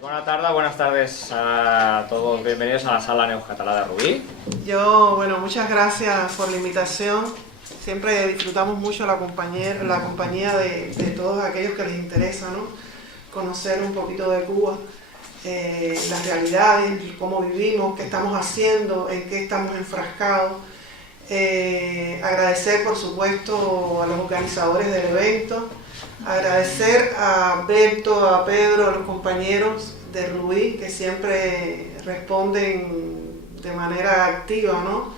Buenas tardes a todos, bienvenidos a la Sala Neocatalà de Rubí. Muchas gracias por la invitación. Siempre disfrutamos mucho la compañía de todos aquellos que les interesa, ¿no? Conocer un poquito de Cuba, las realidades, cómo vivimos, qué estamos haciendo, en qué estamos enfrascados. Agradecer, por supuesto, a los organizadores del evento. Agradecer a Alberto, a Pedro, a los compañeros de Rubí que siempre responden de manera activa, ¿no?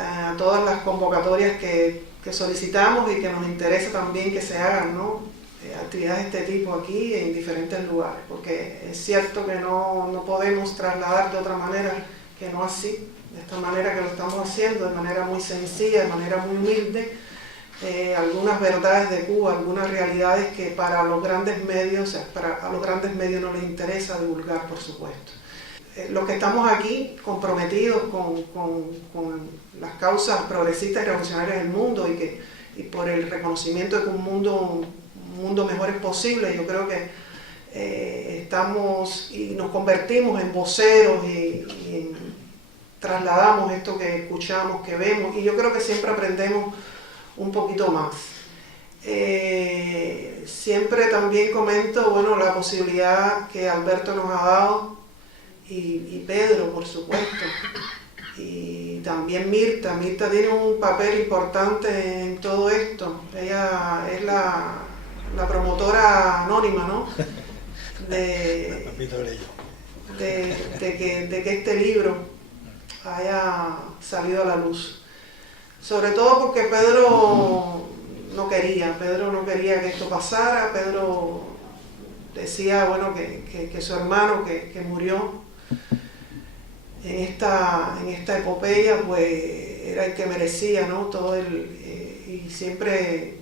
A todas las convocatorias que solicitamos y que nos interesa también que se hagan, ¿no? Actividades de este tipo aquí en diferentes lugares, porque es cierto que no podemos trasladar de otra manera que no así, de esta manera que lo estamos haciendo, de manera muy sencilla, de manera muy humilde. Algunas verdades de Cuba, algunas realidades que para los grandes medios, a los grandes medios no les interesa divulgar, por supuesto. Los que estamos aquí comprometidos con las causas progresistas y revolucionarias del mundo y por el reconocimiento de que un mundo mejor es posible, yo creo que estamos y nos convertimos en voceros y trasladamos esto que escuchamos, que vemos, y yo creo que siempre aprendemos un poquito más. Siempre también comento, la posibilidad que Alberto nos ha dado y Pedro, por supuesto, y también Mirta. Mirta tiene un papel importante en todo esto. Ella es la promotora anónima, ¿no? de que este libro haya salido a la luz. Sobre todo porque Pedro no quería que esto pasara. Pedro decía, que su hermano que murió en esta epopeya, pues era el que merecía, ¿no? Y siempre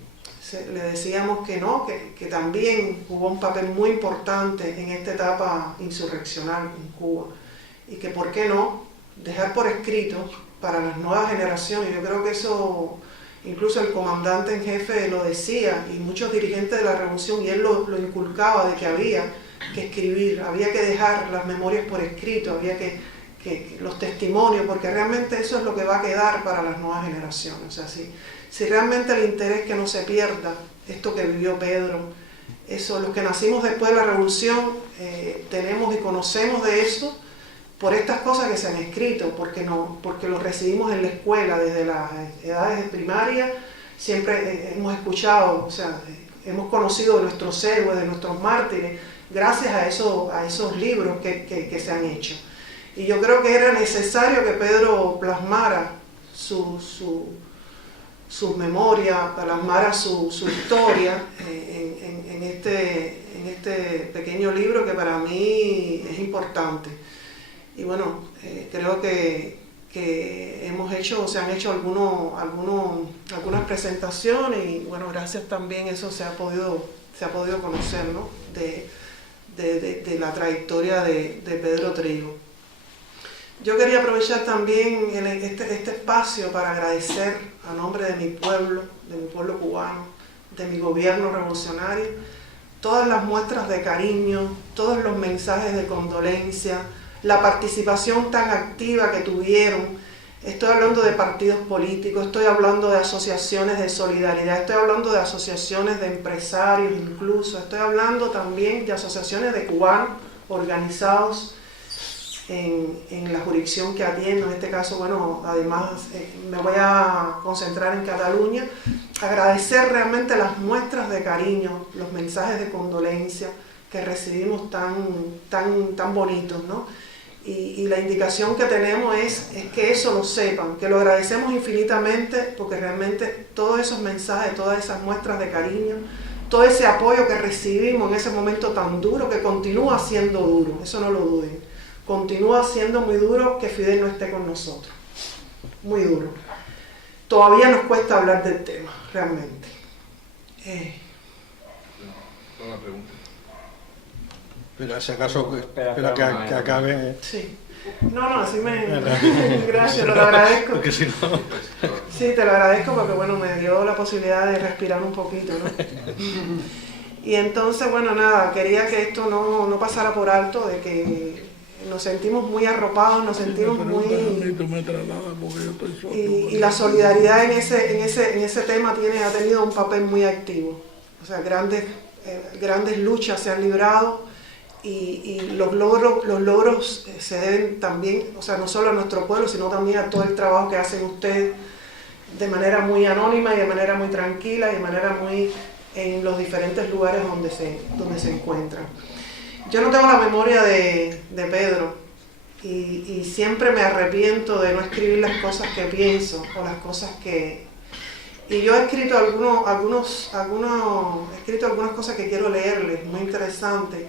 le decíamos que no, que también jugó un papel muy importante en esta etapa insurreccional en Cuba, y que por qué no dejar por escrito para las nuevas generaciones. Yo creo que eso, incluso el comandante en jefe lo decía, y muchos dirigentes de la revolución, y él lo inculcaba, de que había que escribir, había que dejar las memorias por escrito, había que los testimonios, porque realmente eso es lo que va a quedar para las nuevas generaciones. O sea, si realmente el interés es que no se pierda esto que vivió Pedro, eso, los que nacimos después de la revolución, tenemos y conocemos de eso, por estas cosas que se han escrito, porque lo recibimos en la escuela desde las edades primarias. Siempre hemos escuchado, hemos conocido de nuestros héroes, de nuestros mártires, gracias a esos libros que se han hecho. Y yo creo que era necesario que Pedro plasmara sus memorias, plasmara su historia en este pequeño libro, que para mí es importante. Y creo que se han hecho algunas presentaciones, y gracias también, eso se ha podido conocer, ¿no? de la trayectoria de Pedro Trigo. Yo quería aprovechar también este espacio para agradecer a nombre de mi pueblo cubano, de mi gobierno revolucionario, todas las muestras de cariño, todos los mensajes de condolencia, la participación tan activa que tuvieron. Estoy hablando de partidos políticos, estoy hablando de asociaciones de solidaridad, estoy hablando de asociaciones de empresarios incluso, estoy hablando también de asociaciones de cubanos organizados en la jurisdicción que atiendo. En este caso, además me voy a concentrar en Cataluña. Agradecer realmente las muestras de cariño, los mensajes de condolencia que recibimos tan bonitos, ¿no? Y la indicación que tenemos es que eso lo sepan, que lo agradecemos infinitamente, porque realmente todos esos mensajes, todas esas muestras de cariño, todo ese apoyo que recibimos en ese momento tan duro, que continúa siendo duro, eso no lo duden, continúa siendo muy duro que Fidel no esté con nosotros, muy duro. Todavía nos cuesta hablar del tema, realmente. Una pregunta. Pero si acaso, espera que acabe. Sí. No, así gracias, te lo agradezco. Porque si no... Sí, te lo agradezco porque me dio la posibilidad de respirar un poquito, ¿no? Y entonces, bueno, nada, quería que esto no pasara por alto, de que nos sentimos muy arropados, nos sentimos muy... Y la solidaridad en ese tema ha tenido un papel muy activo. O sea, grandes luchas se han librado y los logros se deben también, o sea, no solo a nuestro pueblo, sino también a todo el trabajo que hacen ustedes de manera muy anónima y de manera muy tranquila y de manera muy en los diferentes lugares donde se encuentran. Yo no tengo la memoria de Pedro y siempre me arrepiento de no escribir las cosas que pienso o las cosas que... Y yo he escrito algunas cosas que quiero leerles, muy interesantes,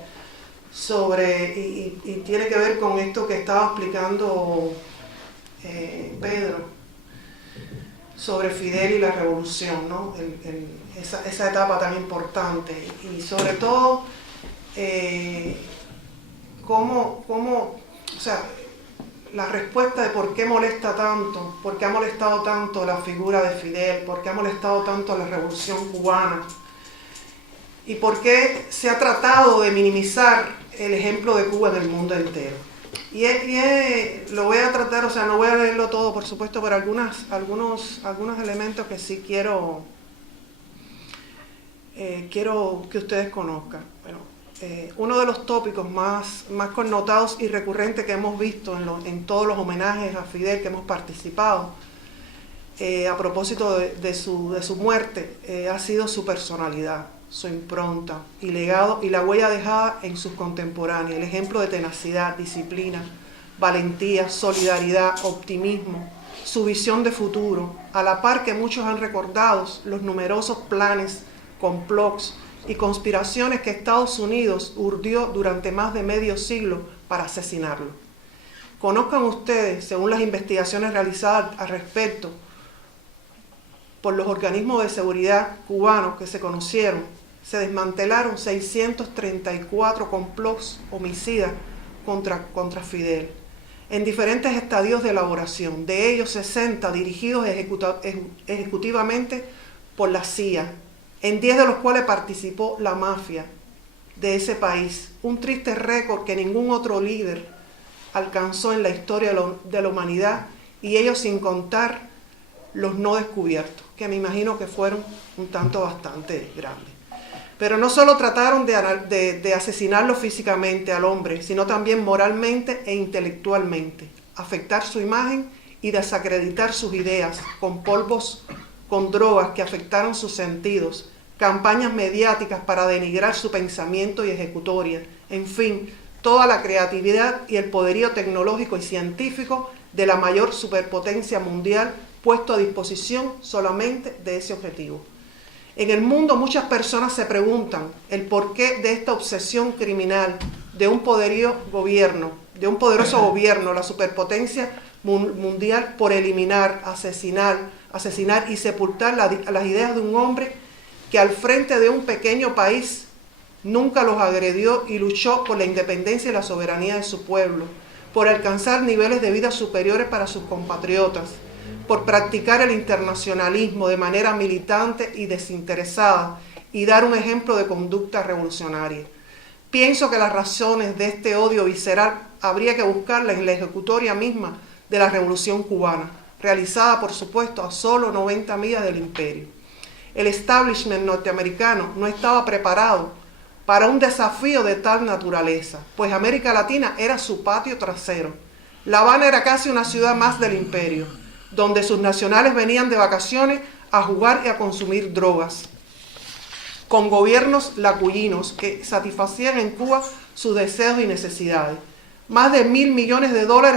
y tiene que ver con esto que estaba explicando Pedro, sobre Fidel y la revolución, ¿no? Esa etapa tan importante, y sobre todo o sea, la respuesta de por qué molesta tanto, por qué ha molestado tanto la figura de Fidel, por qué ha molestado tanto la revolución cubana, y por qué se ha tratado de minimizar el ejemplo de Cuba en el mundo entero. Lo voy a tratar, o sea, no voy a leerlo todo, por supuesto, pero algunos elementos que sí quiero que ustedes conozcan. Bueno, uno de los tópicos más connotados y recurrentes que hemos visto en todos los homenajes a Fidel que hemos participado, a propósito de su muerte, ha sido su personalidad, su impronta y legado y la huella dejada en sus contemporáneos, el ejemplo de tenacidad, disciplina, valentía, solidaridad, optimismo, su visión de futuro, a la par que muchos han recordado los numerosos planes, complots y conspiraciones que Estados Unidos urdió durante más de medio siglo para asesinarlo. Conozcan ustedes, según las investigaciones realizadas al respecto por los organismos de seguridad cubanos que se conocieron, se desmantelaron 634 complots homicidas contra Fidel, en diferentes estadios de elaboración, de ellos 60 dirigidos ejecutivamente por la CIA, en 10 de los cuales participó la mafia de ese país, un triste récord que ningún otro líder alcanzó en la historia de la humanidad, y ellos sin contar los no descubiertos, que me imagino que fueron un tanto bastante grandes. Pero no solo trataron de asesinarlo físicamente al hombre, sino también moralmente e intelectualmente, afectar su imagen y desacreditar sus ideas con polvos, con drogas que afectaron sus sentidos, campañas mediáticas para denigrar su pensamiento y ejecutoria, en fin, toda la creatividad y el poderío tecnológico y científico de la mayor superpotencia mundial puesto a disposición solamente de ese objetivo. En el mundo muchas personas se preguntan el porqué de esta obsesión criminal de un poderoso gobierno, la superpotencia mundial, por eliminar, asesinar y sepultar las ideas de un hombre que al frente de un pequeño país nunca los agredió y luchó por la independencia y la soberanía de su pueblo, por alcanzar niveles de vida superiores para sus compatriotas, por practicar el internacionalismo de manera militante y desinteresada y dar un ejemplo de conducta revolucionaria. Pienso que las razones de este odio visceral habría que buscarlas en la ejecutoria misma de la Revolución Cubana, realizada por supuesto a solo 90 millas del imperio. El establishment norteamericano no estaba preparado para un desafío de tal naturaleza, pues América Latina era su patio trasero. La Habana era casi una ciudad más del imperio, donde sus nacionales venían de vacaciones a jugar y a consumir drogas, con gobiernos lacuyinos que satisfacían en Cuba sus deseos y necesidades. Más de $1.000 millones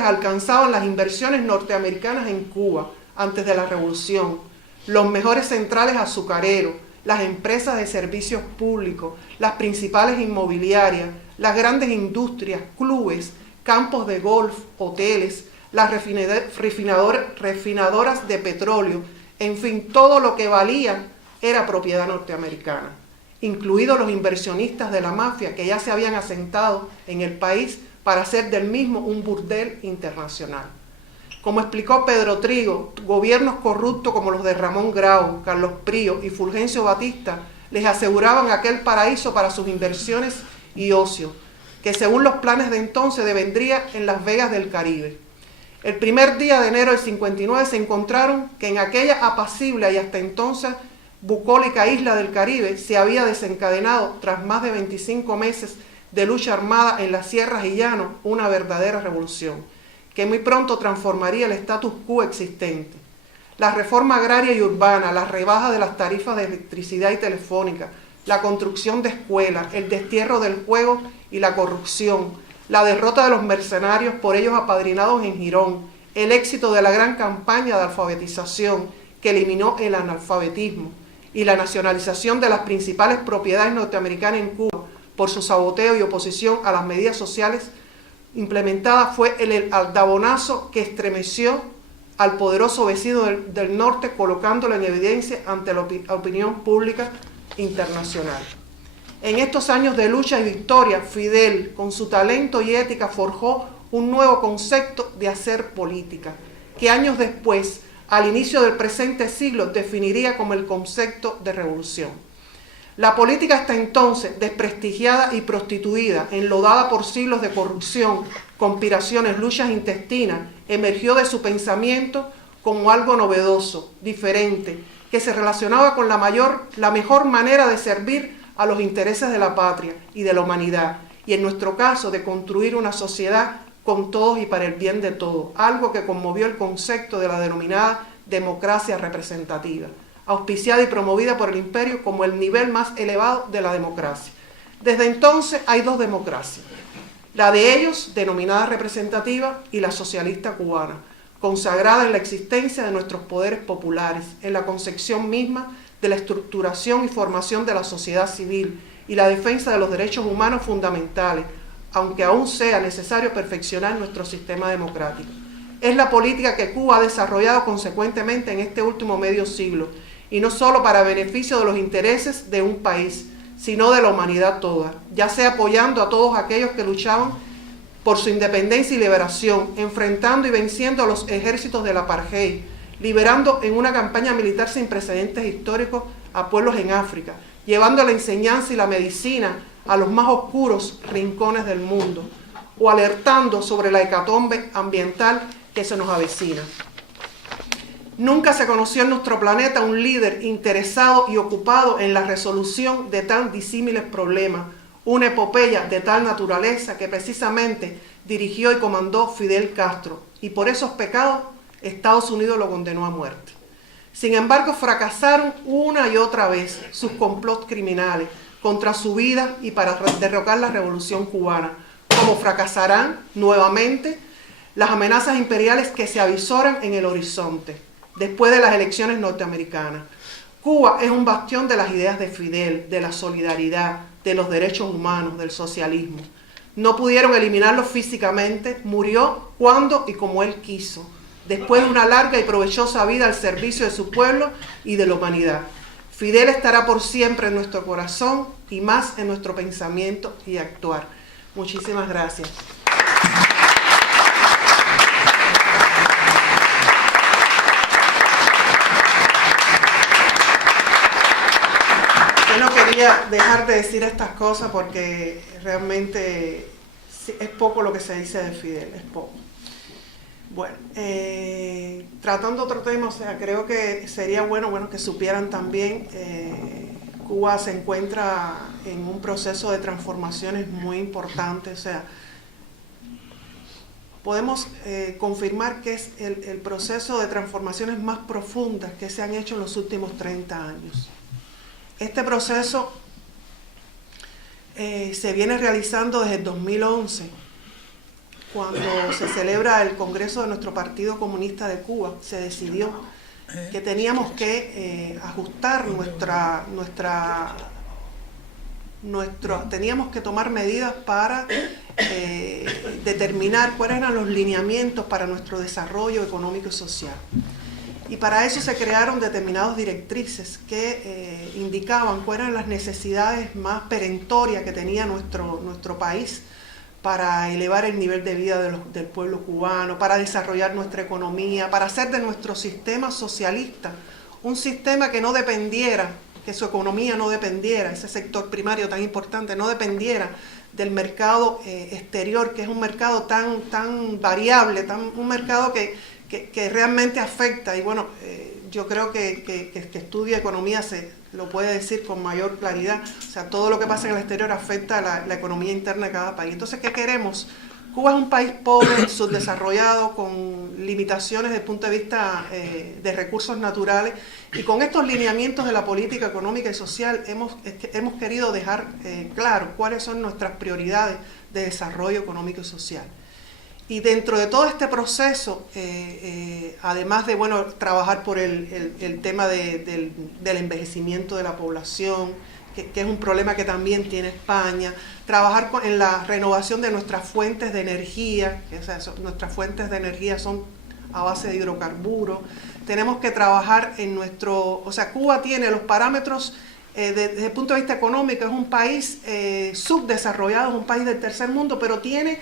alcanzaban las inversiones norteamericanas en Cuba antes de la revolución. Los mejores centrales azucareros, las empresas de servicios públicos, las principales inmobiliarias, las grandes industrias, clubes, campos de golf, hoteles, las refinadoras de petróleo, en fin, todo lo que valía era propiedad norteamericana, incluidos los inversionistas de la mafia que ya se habían asentado en el país para hacer del mismo un burdel internacional. Como explicó Pedro Trigo, gobiernos corruptos como los de Ramón Grau, Carlos Prío y Fulgencio Batista les aseguraban aquel paraíso para sus inversiones y ocio, que según los planes de entonces devendría en Las Vegas del Caribe. El primer día de enero del 59 se encontraron que en aquella apacible y hasta entonces bucólica isla del Caribe se había desencadenado, tras más de 25 meses de lucha armada en las sierras y llanos, una verdadera revolución, que muy pronto transformaría el status quo existente. La reforma agraria y urbana, la rebaja de las tarifas de electricidad y telefónica, la construcción de escuelas, el destierro del juego y la corrupción, la derrota de los mercenarios por ellos apadrinados en Girón, el éxito de la gran campaña de alfabetización que eliminó el analfabetismo y la nacionalización de las principales propiedades norteamericanas en Cuba por su saboteo y oposición a las medidas sociales implementadas fue el aldabonazo que estremeció al poderoso vecino del norte, colocándolo en evidencia ante la opinión pública internacional. En estos años de lucha y victoria, Fidel, con su talento y ética, forjó un nuevo concepto de hacer política, que años después, al inicio del presente siglo, definiría como el concepto de revolución. La política hasta entonces desprestigiada y prostituida, enlodada por siglos de corrupción, conspiraciones, luchas intestinas, emergió de su pensamiento como algo novedoso, diferente, que se relacionaba con la mejor manera de servir a los intereses de la patria y de la humanidad, y en nuestro caso de construir una sociedad con todos y para el bien de todos, algo que conmovió el concepto de la denominada democracia representativa, auspiciada y promovida por el imperio como el nivel más elevado de la democracia. Desde entonces hay dos democracias, la de ellos, denominada representativa, y la socialista cubana, consagrada en la existencia de nuestros poderes populares, en la concepción misma de la estructuración y formación de la sociedad civil y la defensa de los derechos humanos fundamentales, aunque aún sea necesario perfeccionar nuestro sistema democrático. Es la política que Cuba ha desarrollado consecuentemente en este último medio siglo, y no solo para beneficio de los intereses de un país, sino de la humanidad toda, ya sea apoyando a todos aquellos que luchaban por su independencia y liberación, enfrentando y venciendo a los ejércitos del apartheid, liberando en una campaña militar sin precedentes históricos a pueblos en África, llevando la enseñanza y la medicina a los más oscuros rincones del mundo, o alertando sobre la hecatombe ambiental que se nos avecina. Nunca se conoció en nuestro planeta un líder interesado y ocupado en la resolución de tan disímiles problemas, una epopeya de tal naturaleza que precisamente dirigió y comandó Fidel Castro, y por esos pecados Estados Unidos lo condenó a muerte. Sin embargo, fracasaron una y otra vez sus complots criminales contra su vida y para derrocar la revolución cubana, como fracasarán nuevamente las amenazas imperiales que se avisoran en el horizonte después de las elecciones norteamericanas. Cuba es un bastión de las ideas de Fidel, de la solidaridad, de los derechos humanos, del socialismo. No pudieron eliminarlo físicamente, murió cuando y como él quiso, después de una larga y provechosa vida al servicio de su pueblo y de la humanidad. Fidel estará por siempre en nuestro corazón y más en nuestro pensamiento y actuar. Muchísimas gracias. Yo no quería dejar de decir estas cosas porque realmente es poco lo que se dice de Fidel, es poco. Bueno, tratando otro tema, o sea, creo que sería bueno que supieran también, Cuba se encuentra en un proceso de transformaciones muy importante, o sea, podemos confirmar que es el proceso de transformaciones más profundas que se han hecho en los últimos 30 años. Este proceso se viene realizando desde el 2011, cuando se celebra el Congreso de nuestro Partido Comunista de Cuba. Se decidió que teníamos que ajustar teníamos que tomar medidas para determinar cuáles eran los lineamientos para nuestro desarrollo económico y social. Y para eso se crearon determinadas directrices que indicaban cuáles eran las necesidades más perentorias que tenía nuestro país para elevar el nivel de vida del pueblo cubano, para desarrollar nuestra economía, para hacer de nuestro sistema socialista un sistema que no dependiera, que su economía no dependiera, ese sector primario tan importante, no dependiera del mercado exterior, que es un mercado tan variable, un mercado que realmente afecta. Y bueno, yo creo que estudia economía se lo puede decir con mayor claridad. O sea, todo lo que pasa en el exterior afecta a la economía interna de cada país. Entonces, ¿qué queremos? Cuba es un país pobre, subdesarrollado, con limitaciones desde el punto de vista de recursos naturales, y con estos lineamientos de la política económica y social hemos querido dejar claro cuáles son nuestras prioridades de desarrollo económico y social. Y dentro de todo este proceso, además de trabajar por el tema del envejecimiento de la población, que es un problema que también tiene España, trabajar en la renovación de nuestras fuentes de energía, nuestras fuentes de energía son a base de hidrocarburos. Tenemos que trabajar en Cuba tiene los parámetros desde el punto de vista económico, es un país subdesarrollado, es un país del tercer mundo, pero tiene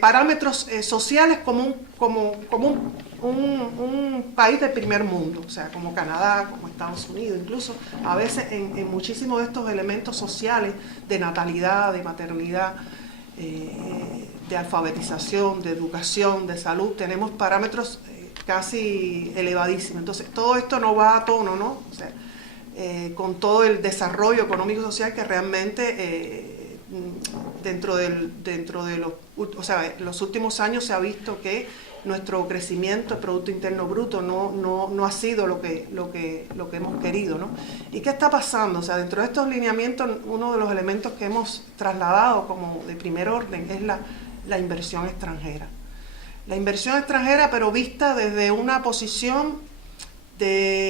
parámetros sociales como un país del primer mundo, o sea, como Canadá, como Estados Unidos, incluso a veces en muchísimos de estos elementos sociales de natalidad, de maternidad, de alfabetización, de educación, de salud, tenemos parámetros casi elevadísimos. Entonces, todo esto no va a tono, ¿no? O sea, con todo el desarrollo económico y social que realmente dentro de los últimos años se ha visto que nuestro crecimiento, el Producto Interno Bruto, no ha sido lo que hemos querido, ¿no? ¿Y qué está pasando? O sea, dentro de estos lineamientos, uno de los elementos que hemos trasladado como de primer orden es la inversión extranjera. La inversión extranjera, pero vista desde una posición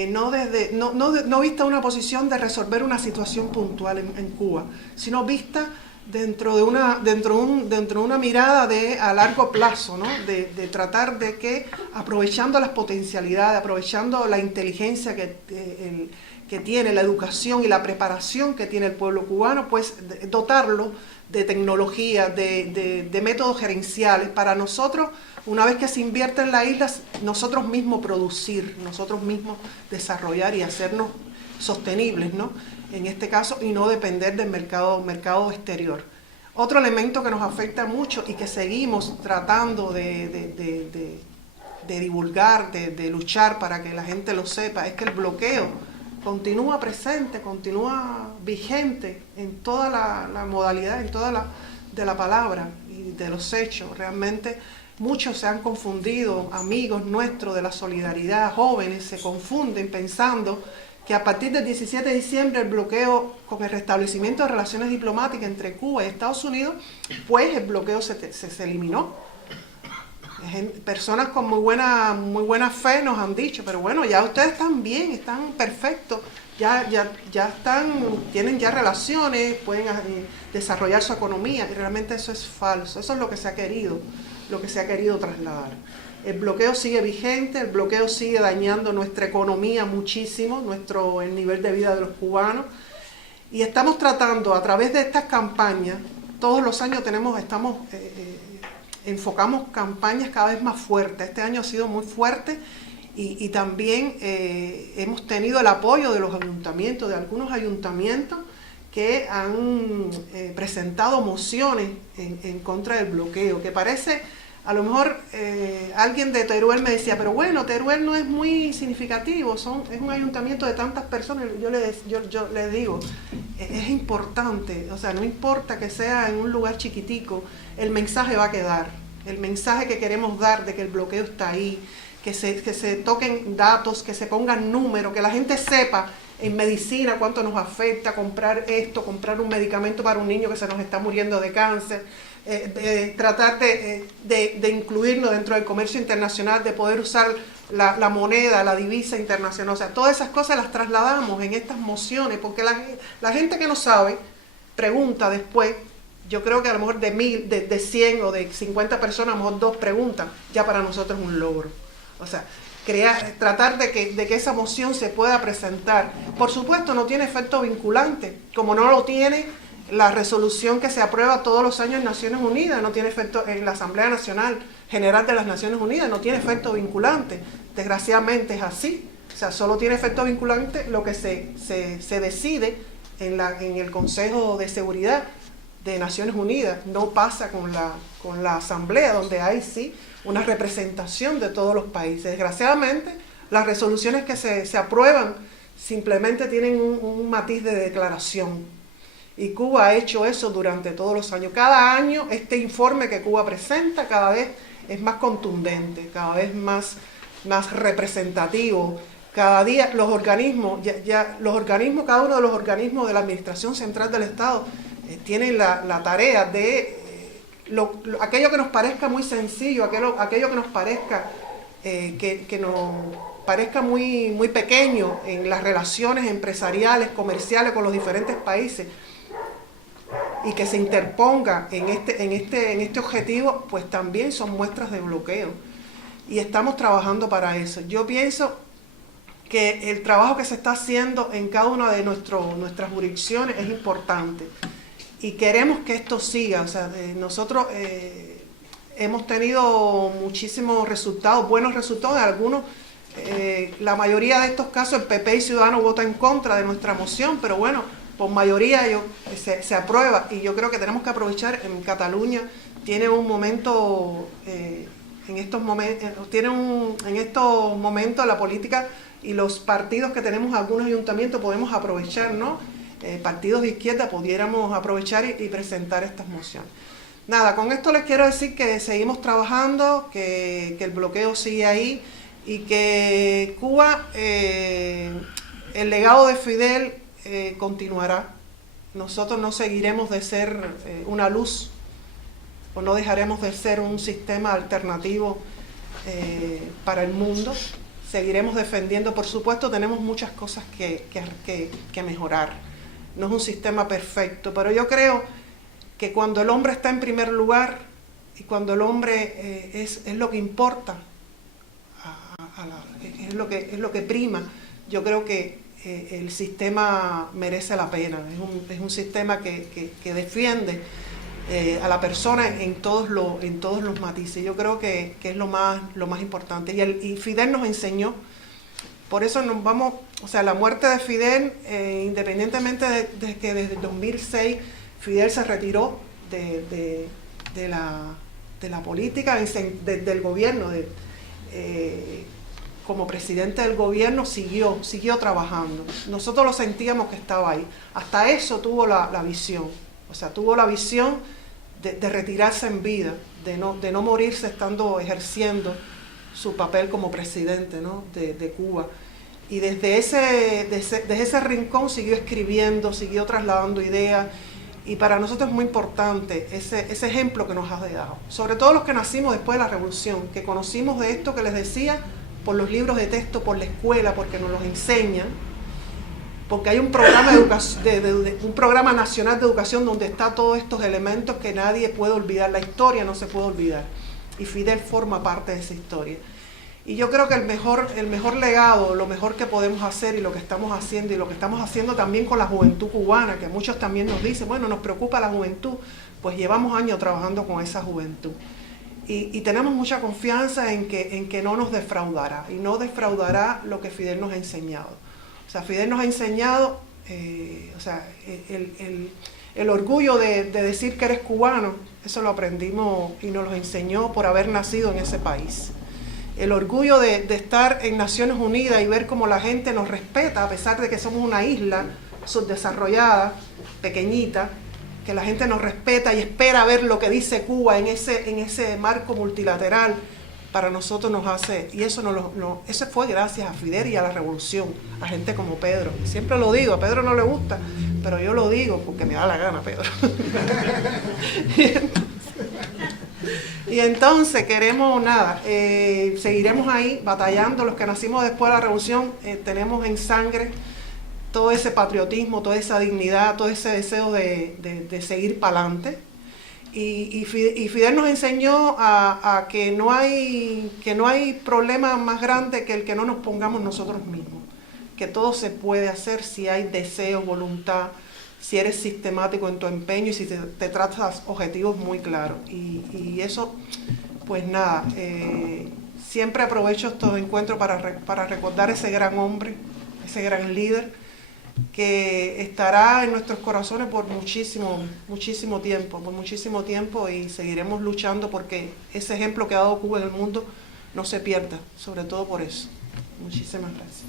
no vista una posición de resolver una situación puntual en Cuba, sino vista dentro de una mirada a largo plazo, ¿no? De tratar de que, aprovechando las potencialidades, aprovechando la inteligencia que tiene, la educación y la preparación que tiene el pueblo cubano, pues dotarlo de tecnología, de métodos gerenciales para nosotros, una vez que se invierte en la isla, nosotros mismos producir, nosotros mismos desarrollar y hacernos sostenibles, ¿no? En este caso, y no depender del mercado exterior. Otro elemento que nos afecta mucho y que seguimos tratando de divulgar, de luchar para que la gente lo sepa, es que el bloqueo continúa presente, continúa vigente en toda la modalidad, en toda la palabra y de los hechos. Realmente muchos se han confundido, amigos nuestros de la solidaridad, jóvenes, se confunden pensando que a partir del 17 de diciembre el bloqueo, con el restablecimiento de relaciones diplomáticas entre Cuba y Estados Unidos, pues el bloqueo se eliminó. Personas con muy buena fe nos han dicho, pero bueno, ya ustedes están bien, están perfectos, tienen ya relaciones, pueden desarrollar su economía, y realmente eso es falso. Eso es lo que se ha querido trasladar. El bloqueo sigue vigente, el bloqueo sigue dañando nuestra economía muchísimo, el nivel de vida de los cubanos, y estamos tratando a través de estas campañas, todos los años enfocamos campañas cada vez más fuertes. Este año ha sido muy fuerte y también hemos tenido el apoyo de los ayuntamientos, de algunos ayuntamientos que han presentado mociones en contra del bloqueo, que parece, a lo mejor alguien de Teruel me decía, pero bueno, Teruel no es muy significativo, es un ayuntamiento de tantas personas. Yo le digo, es importante, o sea, no importa que sea en un lugar chiquitico, el mensaje va a quedar, el mensaje que queremos dar de que el bloqueo está ahí, que se toquen datos, que se pongan números, que la gente sepa en medicina cuánto nos afecta comprar un medicamento para un niño que se nos está muriendo de cáncer, tratar de incluirnos dentro del comercio internacional, de poder usar la moneda, la divisa internacional. O sea, todas esas cosas las trasladamos en estas mociones, porque la gente que no sabe pregunta después. Yo creo que a lo mejor de 100 o de 50 personas, a lo mejor 2 preguntan, ya para nosotros es un logro. O sea, tratar de que esa moción se pueda presentar. Por supuesto, no tiene efecto vinculante, como no lo tiene la resolución que se aprueba todos los años en Naciones Unidas, no tiene efecto en la Asamblea Nacional General de las Naciones Unidas, no tiene efecto vinculante. Desgraciadamente es así. O sea, solo tiene efecto vinculante lo que se decide en el Consejo de Seguridad de Naciones Unidas. No pasa con la Asamblea, donde hay sí una representación de todos los países. Desgraciadamente, las resoluciones que se aprueban simplemente tienen un matiz de declaración. Y Cuba ha hecho eso durante todos los años. Cada año este informe que Cuba presenta cada vez es más contundente, cada vez más representativo. Cada día los organismos, cada uno de los organismos de la Administración Central del Estado tienen la tarea de aquello que nos parezca muy sencillo, aquello que nos parezca que nos parezca muy pequeño en las relaciones empresariales, comerciales con los diferentes países, y que se interponga en este objetivo, pues también son muestras de bloqueo. Y estamos trabajando para eso. Yo pienso que el trabajo que se está haciendo en cada una de nuestras jurisdicciones es importante. Y queremos que esto siga. O sea, nosotros hemos tenido muchísimos resultados, buenos resultados. Algunos, la mayoría de estos casos, el PP y Ciudadanos votan en contra de nuestra moción, pero bueno, por mayoría se aprueba. Y yo creo que tenemos que aprovechar. En Cataluña tiene un momento, en estos momentos la política y los partidos que tenemos, algunos ayuntamientos, podemos aprovechar, ¿no? Partidos de izquierda pudiéramos aprovechar y presentar estas mociones. Nada, con esto les quiero decir que seguimos trabajando, que el bloqueo sigue ahí y que Cuba, el legado de Fidel continuará. Nosotros no seguiremos de ser una luz, o no dejaremos de ser un sistema alternativo para el mundo. Seguiremos defendiendo, por supuesto, tenemos muchas cosas que mejorar. No es un sistema perfecto, pero yo creo que cuando el hombre está en primer lugar y cuando el hombre es lo que importa, es lo que prima, yo creo que el sistema merece la pena. Es un sistema que defiende a la persona en todos los matices. Yo creo que es lo más importante. Y Fidel nos enseñó, por eso nos vamos, o sea, la muerte de Fidel, independientemente de que desde el 2006 Fidel se retiró de la política, del gobierno, como presidente del gobierno, siguió trabajando. Nosotros lo sentíamos que estaba ahí. Hasta eso tuvo la visión. O sea, tuvo la visión de retirarse en vida, de no morirse ejerciendo su papel como presidente, ¿no? de Cuba. Y desde ese rincón siguió escribiendo, siguió trasladando ideas. Y para nosotros es muy importante ese ejemplo que nos ha dado. Sobre todo los que nacimos después de la Revolución, que conocimos de esto que les decía por los libros de texto, por la escuela, porque nos los enseñan, porque hay un programa un programa nacional de educación donde está todos estos elementos que nadie puede olvidar. La historia no se puede olvidar. Y Fidel forma parte de esa historia. Y yo creo que el mejor legado, lo mejor que podemos hacer y lo que estamos haciendo, y lo que estamos haciendo también con la juventud cubana, que muchos también nos dicen, bueno, nos preocupa la juventud, pues llevamos años trabajando con esa juventud. Y tenemos mucha confianza en que no nos defraudará, y no defraudará lo que Fidel nos ha enseñado. O sea, Fidel nos ha enseñado, el orgullo de decir que eres cubano, eso lo aprendimos y nos lo enseñó por haber nacido en ese país. El orgullo de estar en Naciones Unidas y ver cómo la gente nos respeta, a pesar de que somos una isla subdesarrollada, pequeñita, que la gente nos respeta y espera ver lo que dice Cuba en ese marco multilateral, para nosotros nos hace, y eso eso fue gracias a Fidel y a la revolución, a gente como Pedro. Siempre lo digo, a Pedro no le gusta, pero yo lo digo porque me da la gana, Pedro. Y entonces queremos seguiremos ahí batallando. Los que nacimos después de la revolución tenemos en sangre todo ese patriotismo, toda esa dignidad, todo ese deseo de seguir para adelante. Y Fidel nos enseñó a que no hay problema más grande que el que no nos pongamos nosotros mismos, que todo se puede hacer si hay deseo, voluntad, si eres sistemático en tu empeño y si te trazas objetivos muy claros. Y eso, pues nada, Siempre aprovecho estos encuentros para recordar ese gran hombre, ese gran líder, que estará en nuestros corazones por muchísimo tiempo, y seguiremos luchando porque ese ejemplo que ha dado Cuba en el mundo no se pierda, sobre todo por eso. Muchísimas gracias.